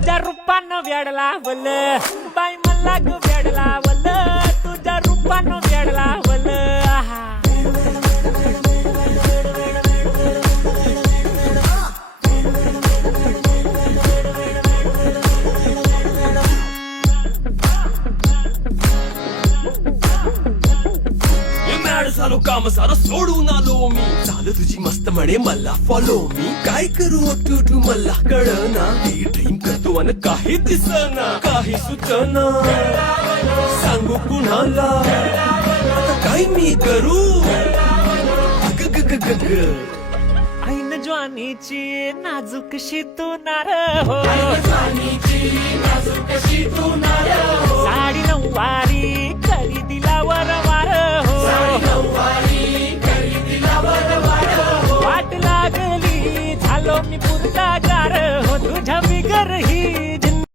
तुझ्या रूपानं वेडला वल बाई मला ग वेडला वल तुझ्या रूपानं वेडला वल आहा झालो काम सारं सोडून आलो मी झालं तुझी मस्त म्हणे मला फॉलो मी काय करू टू मला कळना ती ड्रीम करतो आणि काही दिसना काही सुचना सांगू कुणाला आता काय मी करू ऐन ज्वानीची नाजूक शी तू नार हो